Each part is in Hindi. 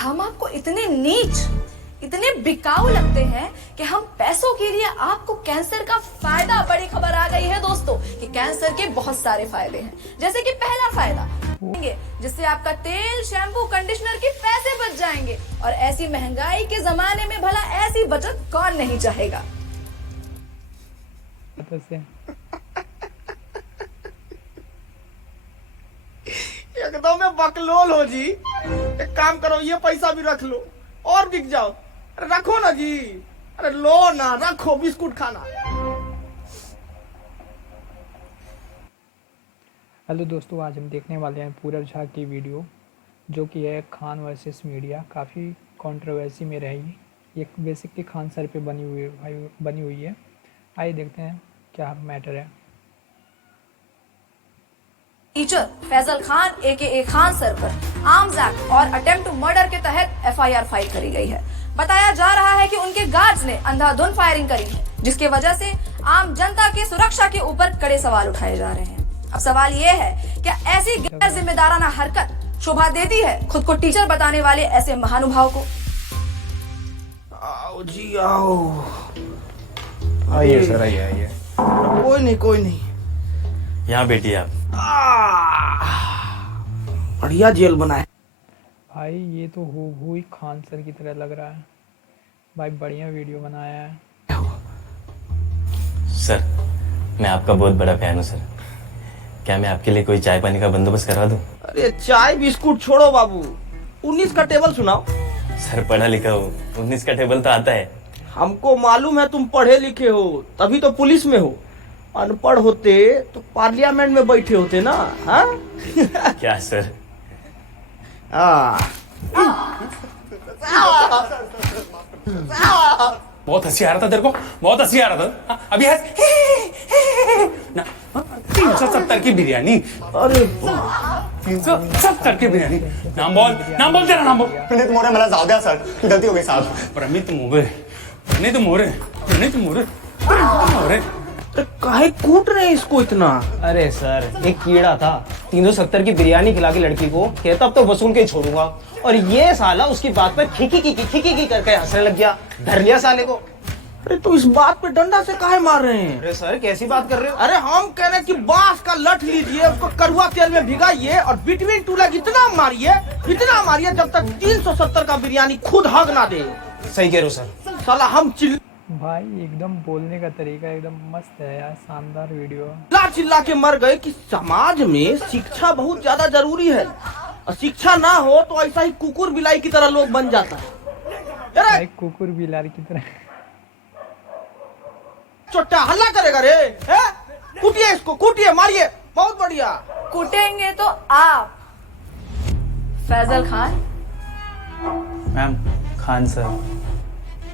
हम आपको इतने नीच, इतने बिकाऊ लगते हैं कि हम पैसों के लिए आपको कैंसर का फायदा, बड़ी खबर आ गई है दोस्तों कि कैंसर के बहुत सारे फायदे हैं। जैसे कि पहला फायदा, जिससे आपका तेल, शैम्पू, कंडीशनर के पैसे बच जाएंगे। और ऐसी महंगाई के जमाने में भला ऐसी बचत कौन नहीं चाहेगा। एकदम में बकलोल हो जी। एक काम करो, ये पैसा भी रख लो और बिक जाओ। अरे रखो ना जी, अरे लो ना, रखो बिस्कुट खाना। हेलो दोस्तों, आज हम देखने वाले हैं पूरब झा की वीडियो, जो कि है खान वर्सेस मीडिया। काफ़ी कंट्रोवर्सी में रही। ये बेसिकली खान सर पे बनी हुई है। आइए देखते हैं क्या मैटर है। टीचर फैजल खान एके खान सर पर आर्म्स एक्ट और अटेम्प्ट टू मर्डर के तहत एफआईआर फाइल करी गई है। बताया जा रहा है कि उनके गार्ड्स ने अंधाधुंध फायरिंग करी है, जिसके वजह से आम जनता की सुरक्षा के ऊपर कड़े सवाल उठाए जा रहे हैं। अब सवाल ये है, क्या ऐसी गैर जिम्मेदाराना हरकत शोभा देती है खुद को टीचर बताने वाले ऐसे महानुभाव को? आओ जी आओ। आइए सर, आइए। कोई नहीं। यहाँ बैठिए आप। बढ़िया जेल बनाए भाई। ये तो हूबहू ही खान सर की तरह लग रहा है भाई। बढ़िया वीडियो बनाया है सर। मैं आपका बहुत बड़ा फैन हूँ सर। क्या मैं आपके लिए कोई चाय पानी का बंदोबस्त करवा दूँ? अरे चाय बिस्कुट छोड़ो बाबू, 19 का टेबल सुनाओ। सर पढ़ा लिखा हूँ, 19 का टेबल तो आता है। हमको मालूम है तुम पढ़े लिखे हो, तभी तो पुलिस में हो। अनपढ़ होते तो पार्लियामेंट में बैठे होते ना। हाँ क्या सर? बहुत हंसी आ रहा था तेरे को, बहुत हंसी आ रहा था। अभी ना 370 की बिरयानी। अरे 370 की बिरयानी। नाम बोल तेरा नाम बोल। प्रणीत मोरे, मला जाऊ द्या सर, गलती हो गई साहब। प्रमित मोरे। काहे कूट रहे हैं इसको इतना? अरे सर, एक कीड़ा था 370 की बिरयानी खिला के लड़की को, कहता अब तो वसूल के ही छोड़ूंगा। और ये साला उसकी बात पर खिकी करके हंसने लग गया। धर लिया साले को। अरे तो इस बात पे डंडा से काहे मार रहे हैं? अरे सर, कैसी बात कर रहे हो? अरे हम कह रहे हैं कि बांस का लठ लीजिए, उसको कड़वा तेल में भिगाइए और बिटवीन टू लेग इतना मारिए जब तक 370 का बिरयानी खुद हग ना दे। सही कह रहे हो सर। साला हम भाई। एकदम बोलने का तरीका एकदम मस्त है यार। शानदार वीडियो। चिल्ला के मर गए कि समाज में शिक्षा बहुत ज्यादा जरूरी है, और शिक्षा ना हो तो ऐसा ही कुकुर बिलाई की तरह लोग बन जाता है। भाई कुकुर बिलार की तरह। चोट्टा हल्ला करेगा रे? कूटिए इसको, कूटिए, मारिए। बहुत बढ़िया। कूटेंगे तो आप Faisal Khan. Ma'am, Khan sir.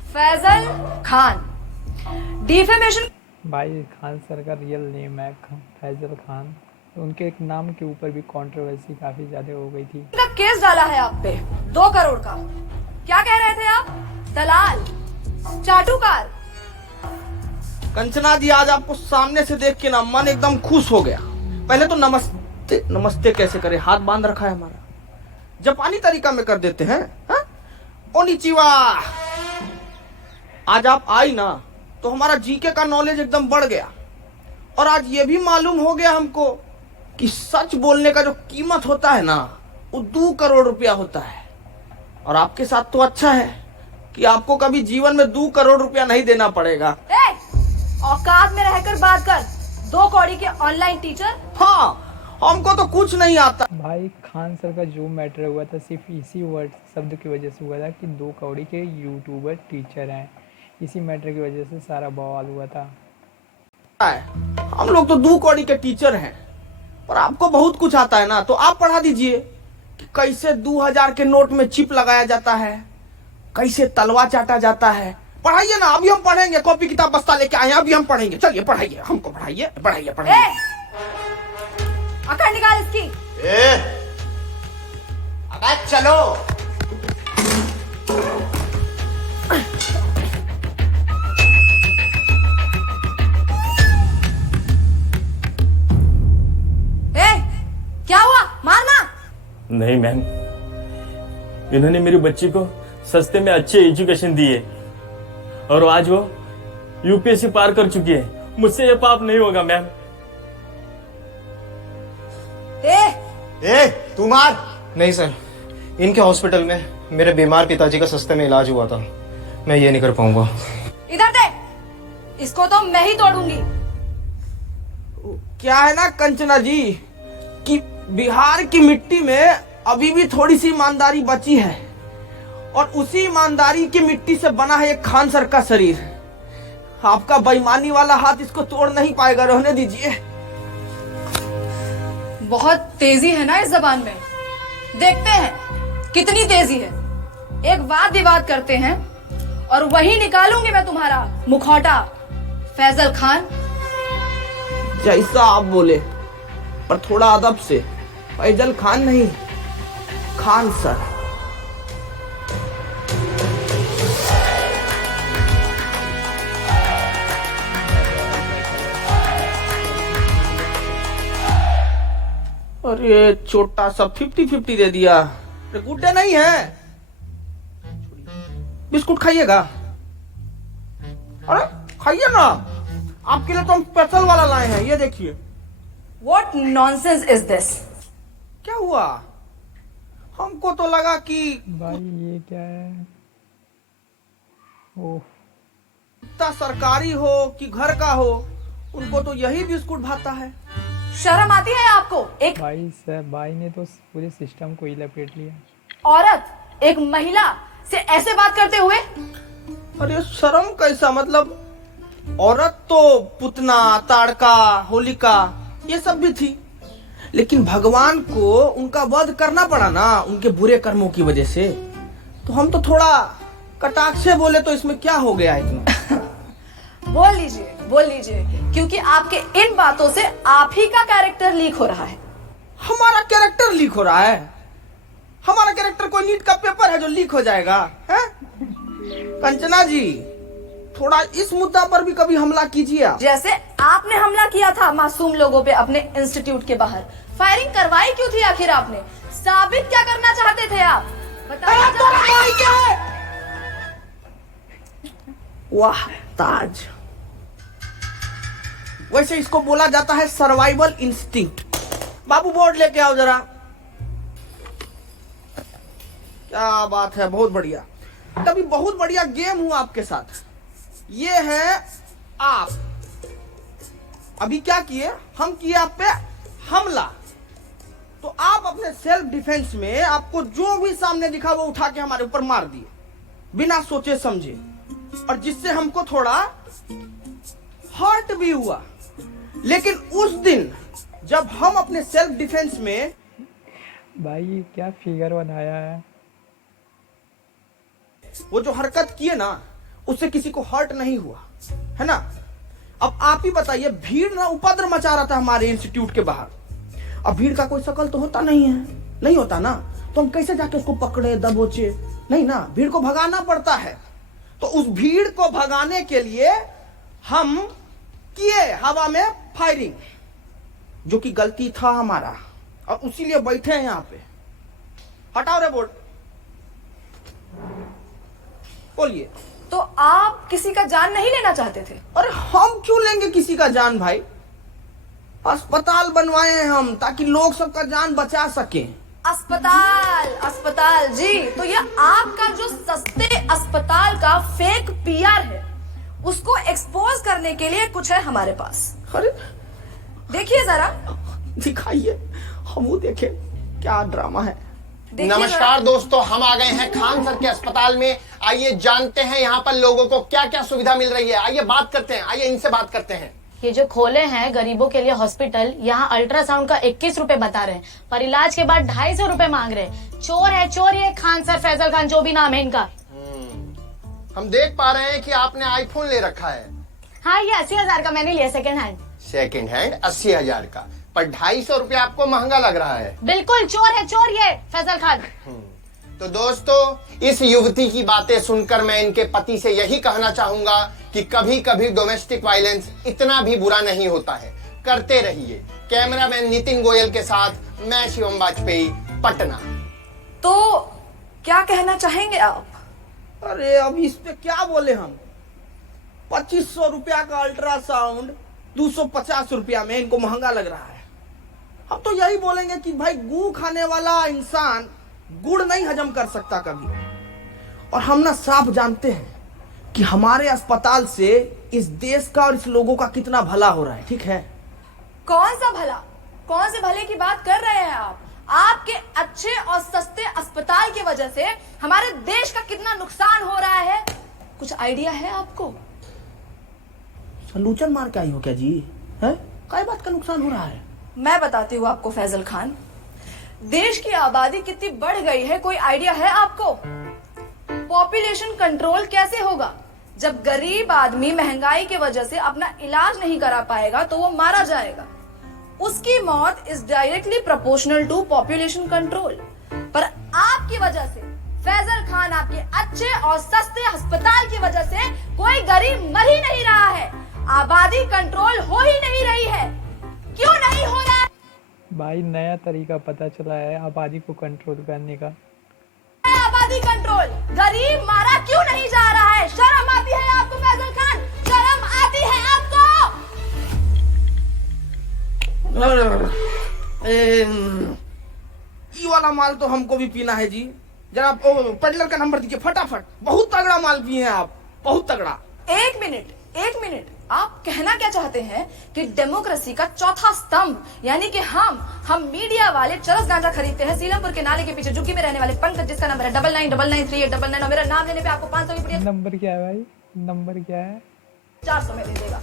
Faisal Khan defamation. भाई खान सर का रियल नेम है फैजल खान। उनके एक नाम के ऊपर भी कंट्रोवर्सी काफी ज्यादा हो गई थी। का केस डाला है आप पे 2 करोड़ का। क्या कह रहे थे आप? दलाल, चाटुकार। कंचना जी, आज आपको सामने से देख के ना मन एकदम खुश हो गया। पहले तो नमस्ते कैसे करे, हाथ बांध रखा है हमारा। जापानी तरीका में कर देते हैं। ओनिचिवा। आज आप आई ना तो हमारा जीके का नॉलेज एकदम बढ़ गया। और आज ये भी मालूम हो गया हमको कि सच बोलने का जो कीमत होता है ना, वो 2 करोड़ रुपया होता है। और आपके साथ तो अच्छा है कि आपको कभी जीवन में 2 करोड़ रुपया नहीं देना पड़ेगा। औकात में रहकर बात कर। 2 कौड़ी के ऑनलाइन टीचर। हाँ, हमको तो कुछ नहीं आता। भाई खान सर का जो मैटर हुआ था सिर्फ इसी वर्ड शब्द की वजह से हुआ था कि 2 कौड़ी के यूट्यूबर टीचर हैं। इसी मैटर की वजह से सारा बवाल हुआ था। हम लोग तो 2 कौड़ी के टीचर हैं, पर आपको बहुत कुछ आता है ना, तो आप पढ़ा दीजिए कि कैसे 2000 के नोट में चिप लगाया जाता है, कैसे तलवा चाटा जाता है। पढ़ाइए ना, अभी हम पढ़ेंगे। कॉपी किताब बस्ता लेके आए हैं, अभी हम पढ़ेंगे। चलिए पढ़ाइए, हमको पढ़ाइए। अकड़ निकाल इसकी। अब चलो। क्या हुआ? मारना नहीं मैम, इन्होंने मेरी बच्ची को सस्ते में अच्छी एजुकेशन दी है और आज वो यूपीएससी पार कर चुकी है। मुझसे ये पाप नहीं होगा मैम। ए तू मार। नहीं सर, इनके हॉस्पिटल में मेरे बीमार पिताजी का सस्ते में इलाज हुआ था, मैं ये नहीं कर पाऊंगा। इधर दे, इसको तो मैं ही तोड़ूंगी। क्या है ना कंचना जी कि बिहार की मिट्टी में अभी भी थोड़ी सी ईमानदारी बची है और उसी ईमानदारी की मिट्टी से बना है एक खान सर का शरीर। आपका बेईमानी वाला हाथ इसको तोड़ नहीं पाएगा, रहने दीजिए। बहुत तेजी है ना इस जबान में, देखते हैं कितनी तेजी है। एक वाद विवाद करते हैं और वही निकालूंगी मैं तुम्हारा मुखौटा। फैजल खान, जैसा आप बोले, पर थोड़ा अदब से। फैजल खान नहीं, खान सर। अरे छोटा सा 50-50 दे दिया। अरे गुड्डे नहीं है, बिस्कुट खाइएगा? अरे खाइए ना, आपके लिए तो हम स्पेशल वाला लाए हैं, ये देखिए। What nonsense is this? क्या हुआ? हमको तो लगा कि भाई ये क्या है? ओह, इतना सरकारी हो कि घर का हो, उनको तो यही बिस्कुट भाता है। शर्म आती है आपको? एक भाई साहब, भाई ने तो पूरे सिस्टम को ही लपेट लिया। औरत, एक महिला से ऐसे बात करते हुए? अरे शर्म कैसा, मतलब औरत तो पुतना, ताड़का, होलिका ये सब भी थी, लेकिन भगवान को उनका वध करना पड़ा ना उनके बुरे कर्मों की वजह से। तो हम तो थोड़ा कटाक्ष से बोले तो इसमें क्या हो गया इतना। बोल लीजिए, क्योंकि आपके इन बातों से आप ही का कैरेक्टर लीक हो रहा है। हमारा कैरेक्टर लीक हो रहा है? हमारा कैरेक्टर कोई नीट का पेपर है जो लीक हो जाएगा है? कंचना जी, थोड़ा इस मुद्दा पर भी कभी हमला कीजिए आप। जैसे आपने हमला किया था मासूम लोगों पे अपने इंस्टीट्यूट के बाहर। फायरिंग करवाई क्यों थी आखिर आपने? साबित क्या करना चाहते थे आप? बताइए। वाह ताज, वैसे इसको बोला जाता है सर्वाइवल इंस्टिंक्ट। बाबू बोर्ड लेके आओ जरा। क्या बात है, बहुत बढ़िया। कभी बहुत बढ़िया गेम हुआ आपके साथ। ये है आप, अभी क्या किए? हम किए आप पे हमला, तो आप अपने सेल्फ डिफेंस में आपको जो भी सामने दिखा वो उठा के हमारे ऊपर मार दिए बिना सोचे समझे, और जिससे हमको थोड़ा हर्ट भी हुआ। लेकिन उस दिन जब हम अपने सेल्फ डिफेंस में, भाई ये क्या फिगर बनाया है? वो जो हरकत किए ना, उससे किसी को हर्ट नहीं हुआ, है ना? अब आप ही बताइए, भीड़ ना उपद्रव मचा रहा था हमारे इंस्टीट्यूट के बाहर। अब भीड़ का कोई शकल तो होता नहीं है, नहीं होता ना, तो हम कैसे जाके उसको पकड़े दबोचे? नहीं ना, भीड़ को भगाना पड़ता है। तो उस भीड़ को भगाने के लिए हम किए हवा में फायरिंग, जो कि गलती था हमारा, और उसीलिए बैठे हैं यहाँ पे। हटाओ रे बोर्ड, बोलिए। तो आप किसी का जान नहीं लेना चाहते थे? अरे हम क्यों लेंगे किसी का जान भाई? अस्पताल बनवाए हैं हम ताकि लोग सबका जान बचा सकें। अस्पताल जी, तो ये आपका जो सस्ते अस्पताल का फेक पीआर है, उसको एक्सपोज करने के लिए कुछ है हमारे पास। अरे देखिए जरा, दिखाइए, हम वो देखें क्या ड्रामा है। देखिए नमस्कार दोस्तों, हम आ गए हैं खान सर के अस्पताल में। आइए जानते हैं यहाँ पर लोगों को क्या क्या सुविधा मिल रही है। आइए बात करते हैं, आइए इनसे बात करते हैं। ये जो खोले हैं गरीबों के लिए हॉस्पिटल, यहाँ अल्ट्रासाउंड का 21 रुपए बता रहे हैं, पर इलाज के बाद 250 रुपए मांग रहे हैं। चोर है चोर ये खान सर, फैजल खान, जो भी नाम है इनका। हम देख पा रहे हैं कि आपने आईफोन ले रखा है। हाँ, ये 80,000 का मैंने लिया सेकंड हैंड। सेकंड हैंड 80,000 का, पर 250 रुपया आपको महंगा लग रहा है। बिल्कुल चोर है चोर ये फैजल खान। तो दोस्तों, इस युवती की बातें सुनकर मैं इनके पति से यही कहना चाहूंगा कि कभी कभी डोमेस्टिक वायलेंस इतना भी बुरा नहीं होता है। करते रहिए। कैमरामैन नितिन गोयल के साथ मैं शिवम वाजपेयी, पटना। तो क्या कहना चाहेंगे आप? अरे अब इस पे क्या बोले हम। 2500 रुपया का अल्ट्रासाउंड 250 रुपया में इनको महंगा लग रहा है। हम तो यही बोलेंगे कि भाई गू खाने वाला इंसान गुड़ नहीं हजम कर सकता कभी। और हम ना साफ जानते हैं कि हमारे अस्पताल से इस देश का और इस लोगों का कितना भला हो रहा है, ठीक है। कौन सा भला, कौन से भले की बात कर रहे हैं आप? आपके अच्छे और सस्ते अस्पताल की वजह से हमारे देश का कितना नुकसान हो रहा है, कुछ आइडिया है आपको? सलूचन मार के आई हो क्या जी? है काय बात का नुकसान हो रहा है? मैं बताती हूँ आपको फैजल खान। देश की आबादी कितनी बढ़ गई है, कोई आइडिया है आपको? पॉपुलेशन कंट्रोल कैसे होगा? जब गरीब आदमी महंगाई की वजह से अपना इलाज नहीं करा पाएगा तो वो मारा जाएगा। उसकी मौत is directly proportional to population control. पर आपकी वजह से फैजल खान, आपके अच्छे और सस्ते अस्पताल की वजह से कोई गरीब मर ही नहीं रहा है, आबादी कंट्रोल हो ही नहीं रही है। क्यों नहीं हो रहा है? भाई नया तरीका पता चला है आबादी को कंट्रोल करने का। आबादी कंट्रोल, गरीब मारा क्यों नहीं जा रहा है? शर्म आती है आपको फैजल खान? शर्म आती है आपको? ये वाला माल तो हमको भी पीना है जी। जरा पेडलर का नंबर दीजिए फटाफट। बहुत तगड़ा माल पिए हैं आप, बहुत तगड़ा। एक मिनट, आप कहना क्या चाहते हैं कि डेमोक्रेसी का चौथा स्तंभ यानी कि हम मीडिया वाले चरस गांजा खरीदते हैं सीलमपुर के नाले के पीछे झुग्गी में रहने वाले पंकज, जिसका नंबर है 99993899 और मेरा नाम लेने पे आपको 500 की पड़ी। नंबर क्या है भाई? नंबर क्या है? 400 में दे देगा।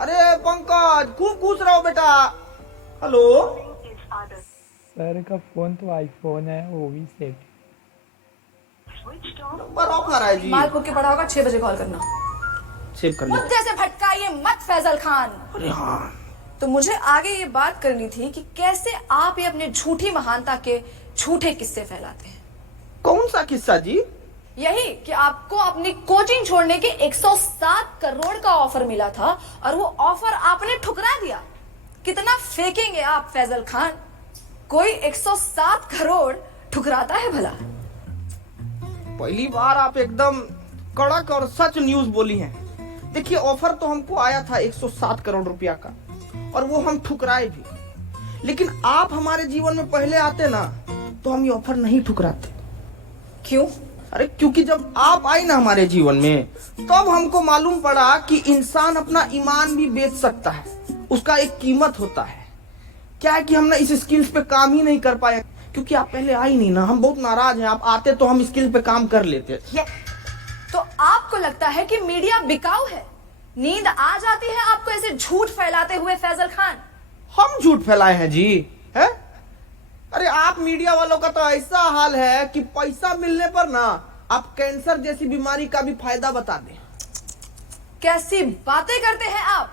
अरे पंकज खूब खुश रहो बेटा। हेलो सर का फोन तो आईफोन है, वो भी सेट। नंबर ऑफ आ रहा है जी। मालपुर के पड़ा होगा, 6 बजे कॉल करना। सेव कर लिया। मुद्दे से भटकाइए मत फैजल खान। अरे हाँ, तो मुझे आगे ये बात करनी थी कि कैसे आप ये अपने झूठी महानता के झूठे किस्से फैलाते हैं। कौन सा किस्सा जी? यही कि आपको अपनी कोचिंग छोड़ने के 107 करोड़ का ऑफर मिला था और वो ऑफर आपने ठुकरा दिया। कितना फेंकेंगे आप फैजल खान? कोई 107 करोड़ ठुकराता है भला? पहली बार आप एकदम कड़क और सच न्यूज बोली हैं। देखिए ऑफर तो हमको आया था 107 करोड़ रुपया का और वो हम ठुकराए भी, लेकिन आप हमारे जीवन में पहले आते ना तो हम ये ऑफर नहीं ठुकराते। क्यों? अरे क्योंकि जब आप आई ना हमारे जीवन में तब हमको मालूम पड़ा कि इंसान अपना ईमान भी बेच सकता है, उसका एक कीमत होता है। क्या है कि हम ना इस स्किल्स पे काम ही नहीं कर पाए क्योंकि आप पहले आई नहीं ना। हम बहुत नाराज हैं, आप आते तो हम स्किल्स पे काम कर लेते। तो आपको लगता है कि मीडिया बिकाऊ है? नींद आ जाती है आपको ऐसे झूठ फैलाते हुए फैजल खान? हम झूठ फैलाए हैं जी? है? अरे आप मीडिया वालों का तो ऐसा हाल है कि पैसा मिलने पर ना आप कैंसर जैसी बीमारी का भी फायदा बता दें। कैसी बातें करते हैं आप?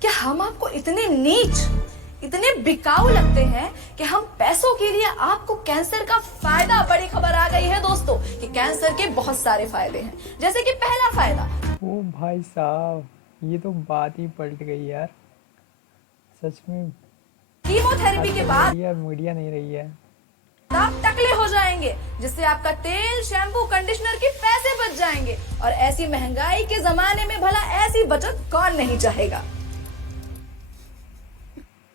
क्या हम आपको इतने नीच, इतने बिकाऊ लगते हैं कि हम पैसों के लिए आपको कैंसर का फायदा? बड़ी खबर आ गई है दोस्तों कि कैंसर के बहुत सारे फायदे हैं। जैसे कि पहला फायदा, ओ भाई साहब ये तो बात ही पलट गई यार, सच में। कीमोथेरेपी के बाद मीडिया नहीं रही है। आप टकले हो जाएंगे, जिससे आपका तेल, शैम्पू, कंडीशनर के पैसे बच जाएंगे। और ऐसी महंगाई के जमाने में भला ऐसी बचत कौन नहीं चाहेगा?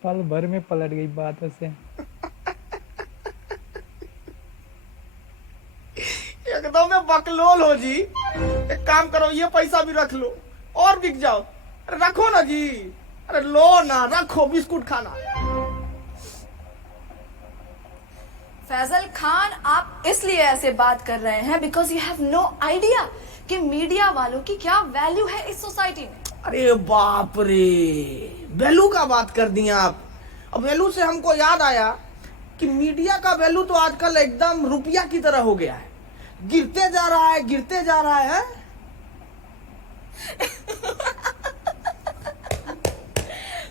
पल भर में पलट गई बात वैसे। एकदम में बकलोल हो जी। एक काम करो, ये पैसा भी रख लो और बिक जाओ। अरे रखो ना जी, अरे लो ना, रखो बिस्कुट खाना। फैजल खान आप इसलिए ऐसे बात कर रहे हैं because you have no idea कि मीडिया वालों की क्या वैल्यू है इस सोसाइटी में। अरे बाप रे, वैल्यू का बात कर दिया आप। अब वैल्यू से हमको याद आया कि मीडिया का वैल्यू तो आजकल एकदम रुपया की तरह हो गया है, गिरते जा रहा है, गिरते जा रहा है।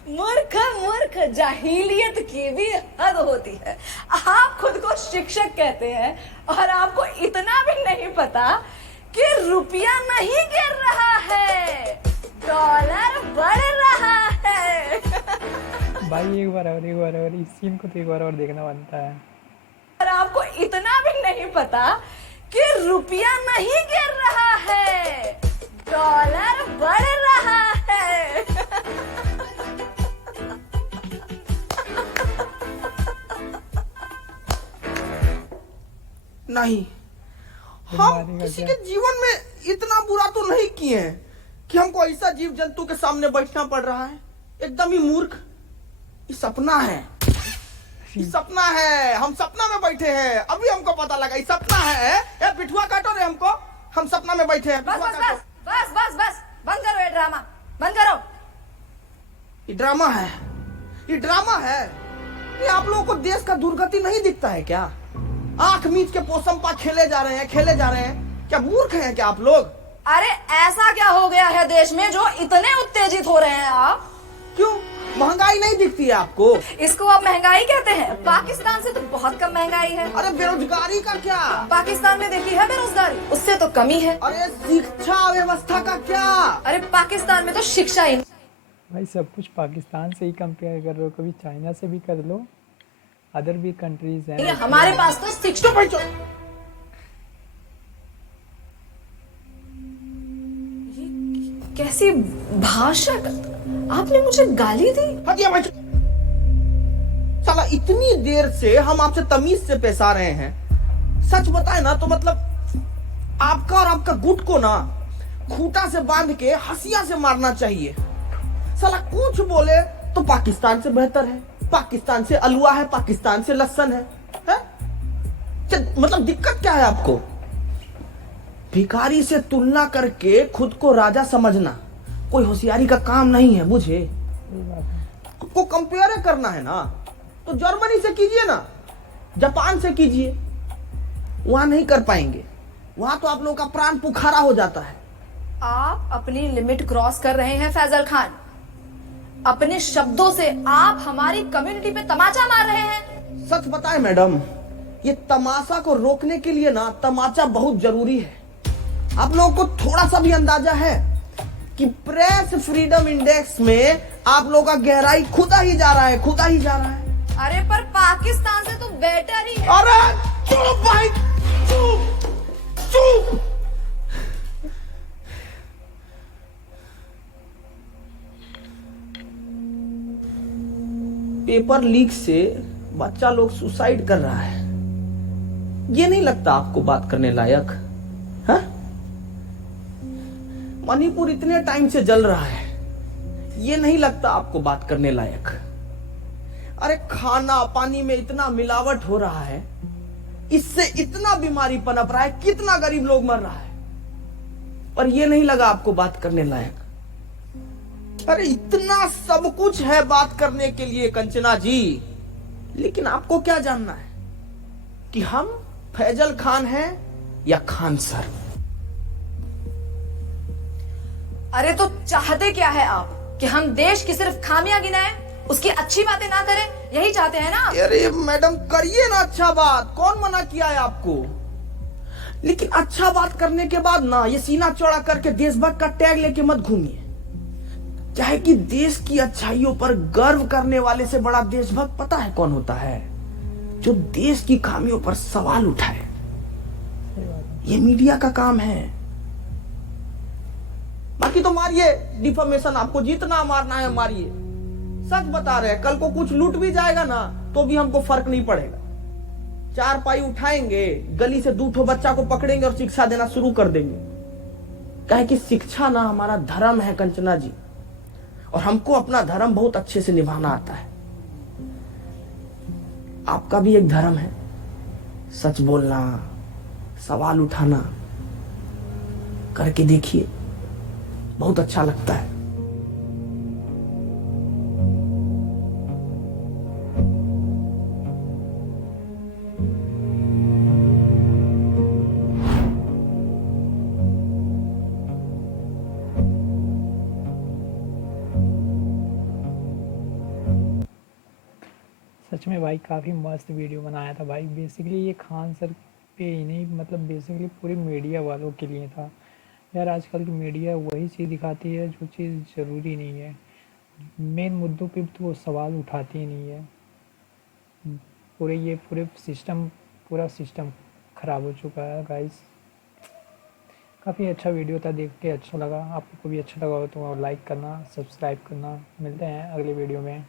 मूर्ख मूर्ख, जाहिलियत की भी हद होती है। आप खुद को शिक्षक कहते हैं और आपको इतना भी नहीं पता कि रुपया नहीं गिर रहा है, डॉलर बढ़ रहा है। भाई एक बार और इस सीन को तो एक बार और देखना बनता है। और आपको इतना भी नहीं पता कि रुपया नहीं गिर रहा है, डॉलर बढ़ रहा है। नहीं, हम मारेगा किसी क्या? के जीवन में इतना बुरा तो नहीं किए हैं कि हमको ऐसा जीव जंतु के सामने बैठना पड़ रहा है। एकदम ही मूर्ख। ये सपना है, ये सपना है। हम सपना में बैठे हैं, अभी हमको पता लगा ये सपना है। ए पिठुआ काटो रे हमको, हम सपना में बैठे हैं। बस पिठुआ बस काटो। बस बस बस बस, बंद करो ये ड्रामा, बंद करो। ये ड्रामा है, ये ड्रामा है। ये आप लोगों को देश का दुर्गति नहीं दिखता है क्या? आंख मीच के पोसम पा खेले जा रहे हैं, खेले जा रहे हैं। क्या मूर्ख हैं क्या आप लोग? अरे ऐसा क्या हो गया है देश में जो इतने उत्तेजित हो रहे हैं आप? क्यों महंगाई नहीं दिखती है आपको? इसको आप महंगाई कहते हैं? पाकिस्तान से तो बहुत कम महंगाई है। अरे बेरोजगारी का क्या? पाकिस्तान में देखी है बेरोजगारी, उससे तो कमी है। अरे शिक्षा व्यवस्था का क्या? अरे पाकिस्तान में तो शिक्षा ही भाई सब कुछ पाकिस्तान से ही कंपेयर कर रहे हो, कभी चाइना से भी कर लो, अदर भी कंट्रीज नहीं है। हैं। हमारे पास तो शिक्षा कैसी भाषा, आपने मुझे गाली दी? हटिया भाई। साला इतनी देर से हम आपसे तमीज से पेश आ रहे हैं। सच बताए ना तो मतलब आपका और आपका गुट को ना खूंटा से बांध के हंसिया से मारना चाहिए। साला कुछ बोले तो पाकिस्तान से बेहतर है, पाकिस्तान से अलुआ है, पाकिस्तान से लहसन है, हैं? मतलब दिक्कत क्या है आपको? भिखारी से तुलना करके खुद को राजा समझना कोई होशियारी का काम नहीं है। मुझे आपको कंपेयर करना है ना तो जर्मनी से कीजिए ना, जापान से कीजिए। वहां नहीं कर पाएंगे, वहां तो आप लोगों का प्राण पुखारा हो जाता है। आप अपनी लिमिट क्रॉस कर रहे हैं फैजल खान। अपने शब्दों से आप हमारी कम्युनिटी पे तमाचा मार रहे हैं। सच बताएं मैडम, ये तमाशा को रोकने के लिए ना तमाचा बहुत जरूरी है। आप लोगों को थोड़ा सा भी अंदाजा है कि प्रेस फ्रीडम इंडेक्स में आप लोगों का गहराई खुदा ही जा रहा है, खुदा ही जा रहा है। अरे पर पाकिस्तान से तो बेटर ही है। अरे चुप भाई, चुप चुप। पेपर लीक से बच्चा लोग सुसाइड कर रहा है, ये नहीं लगता आपको बात करने लायक? हाँ? मणिपुर इतने टाइम से जल रहा है, ये नहीं लगता आपको बात करने लायक? अरे खाना पानी में इतना मिलावट हो रहा है, इससे इतना बीमारी पनप रहा है, कितना गरीब लोग मर रहा है, पर ये नहीं लगा आपको बात करने लायक? अरे इतना सब कुछ है बात करने के लिए कंचना जी, लेकिन आपको क्या जानना है कि हम फैजल खान हैं या खान सर? अरे तो चाहते क्या है आप? कि हम देश की सिर्फ खामियां गिनाएं, उसकी अच्छी बातें ना करें, यही चाहते हैं ना आप? अरे मैडम करिए ना अच्छा बात, कौन मना किया है आपको? लेकिन अच्छा बात करने के बाद ना ये सीना चौड़ा करके देशभक्त का टैग लेके मत घूमिए। क्या है कि देश की अच्छाइयों पर गर्व करने वाले से बड़ा देशभक्त पता है कौन होता है? जो देश की खामियों पर सवाल उठाए। ये मीडिया का काम है। बाकी तो मारिए डिफॉर्मेशन, आपको जितना मारना है मारिए। सच बता रहे हैं, कल को कुछ लूट भी जाएगा ना तो भी हमको फर्क नहीं पड़ेगा। 4 पाई उठाएंगे, गली से 2 बच्चा को पकड़ेंगे और शिक्षा देना शुरू कर देंगे। क्या है कि शिक्षा ना हमारा धर्म है कंचना जी, और हमको अपना धर्म बहुत अच्छे से निभाना आता है। आपका भी एक धर्म है, सच बोलना, सवाल उठाना। करके देखिए, बहुत अच्छा लगता है। सच में भाई काफ़ी मस्त वीडियो बनाया था भाई। बेसिकली ये खान सर पे ही नहीं, मतलब बेसिकली पूरी मीडिया वालों के लिए था यार। आजकल की मीडिया वही चीज़ दिखाती है जो चीज़ ज़रूरी नहीं है। मेन मुद्दों पे तो वो सवाल उठाती ही नहीं है। पूरे सिस्टम पूरा सिस्टम ख़राब हो चुका है गाइस। काफ़ी अच्छा वीडियो था, देख के अच्छा लगा। आपको भी अच्छा लगा हो तो लाइक करना, सब्सक्राइब करना। मिलते हैं अगले वीडियो में।